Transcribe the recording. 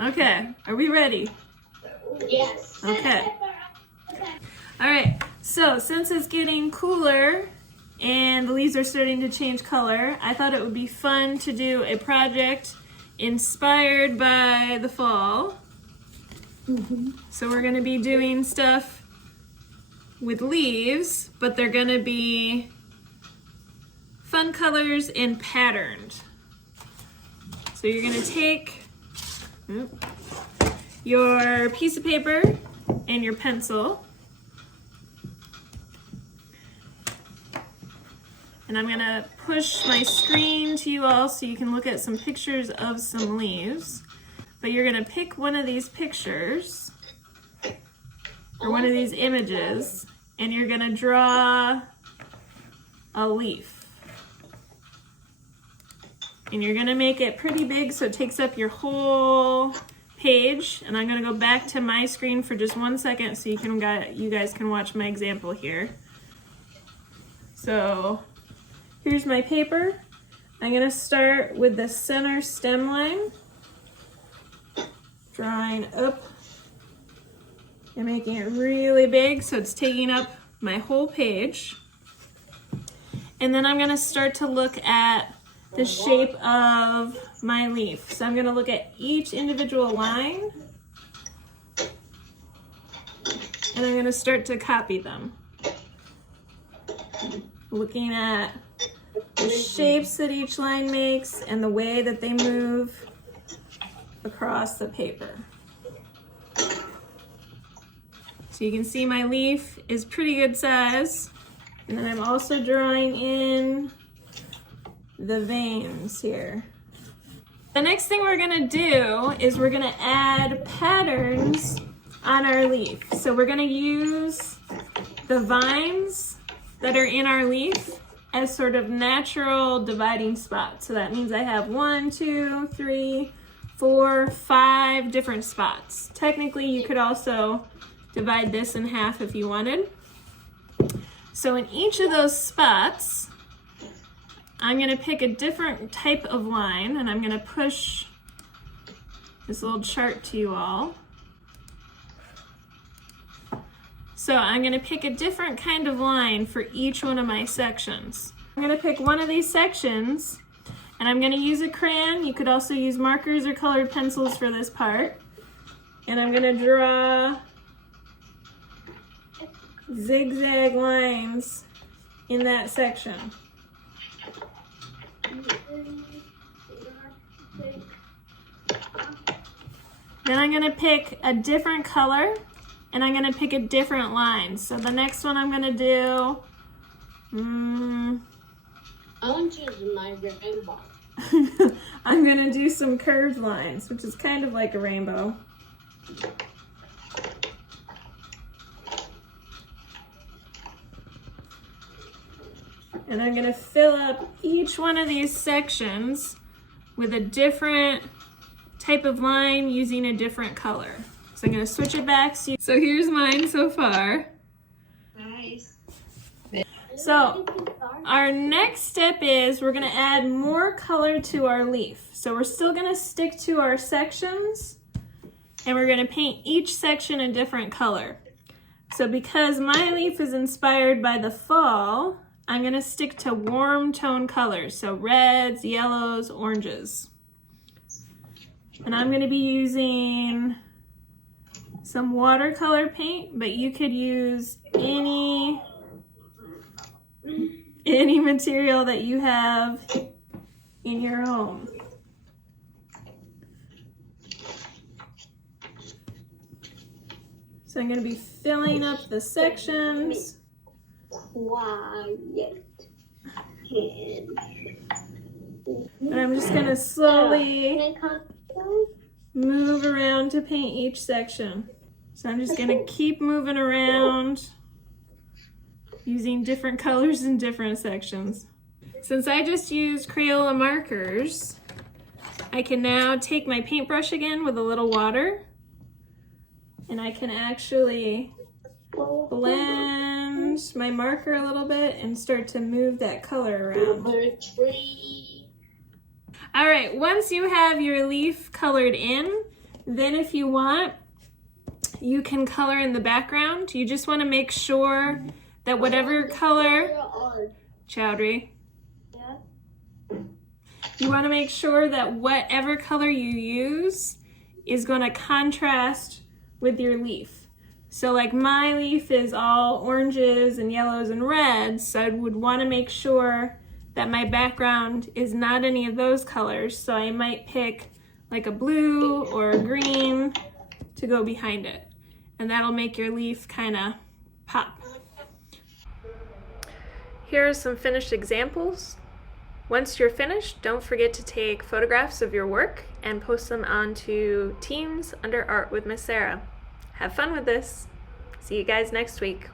Okay, are we ready? Yes. Okay. All right, so since it's getting cooler and the leaves are starting to change color, I thought it would be fun to do a project inspired by the fall. So we're gonna be doing stuff with leaves, but they're gonna be fun colors and patterned. So you're gonna take your piece of paper and your pencil, and I'm gonna push my screen to you all so you can look at some pictures of some leaves. But you're gonna pick one of these pictures or one of these images, and you're gonna draw a leaf. And you're gonna make it pretty big so it takes up your whole page. And I'm gonna go back to my screen for just 1 second so you guys can watch my example here. So here's my paper. I'm gonna start with the center stem line, drawing up and making it really big so it's taking up my whole page. And then I'm gonna start to look at the shape of my leaf. So I'm gonna look at each individual line and I'm gonna start to copy them. Looking at the shapes that each line makes and the way that they move across the paper. So you can see my leaf is pretty good size. And then I'm also drawing in the veins here. The next thing we're gonna do is we're gonna add patterns on our leaf. So we're gonna use the vines that are in our leaf as sort of natural dividing spots. So that means I have 1, 2, 3, 4, 5 different spots. Technically, you could also divide this in half if you wanted. So in each of those spots, I'm gonna pick a different type of line, and I'm gonna push this little chart to you all. So I'm gonna pick a different kind of line for each one of my sections. I'm gonna pick one of these sections, and I'm gonna use a crayon. You could also use markers or colored pencils for this part. And I'm gonna draw zigzag lines in that section. Then I'm gonna pick a different color and I'm gonna pick a different line. So the next one I'm gonna do, I want to use my rainbow. I'm gonna do some curved lines, which is kind of like a rainbow. And I'm gonna fill up each one of these sections with a different type of line using a different color. So I'm gonna switch it back. So here's mine so far. Nice. So our next step is we're gonna add more color to our leaf. So we're still gonna stick to our sections and we're gonna paint each section a different color. So because my leaf is inspired by the fall, I'm gonna stick to warm tone colors. So reds, yellows, oranges. And I'm gonna be using some watercolor paint, but you could use any material that you have in your home. So I'm gonna be filling up the sections. Quiet. And I'm just gonna slowly move around to paint each section. So I'm just gonna keep moving around using different colors in different sections. Since I just used Crayola markers, I can now take my paintbrush again with a little water and I can actually blend my marker a little bit and start to move that color around. All right, once you have your leaf colored in, Then if you want, you can color in the background. You just want to make sure that whatever color, Chowdhury, you want to make sure that whatever color you use is going to contrast with your leaf. So like my leaf is all oranges and yellows and reds, so I would want to make sure that my background is not any of those colors. So I might pick like a blue or a green to go behind it. And that'll make your leaf kind of pop. Here are some finished examples. Once you're finished, don't forget to take photographs of your work and post them onto Teams under Art with Miss Sarah. Have fun with this. See you guys next week.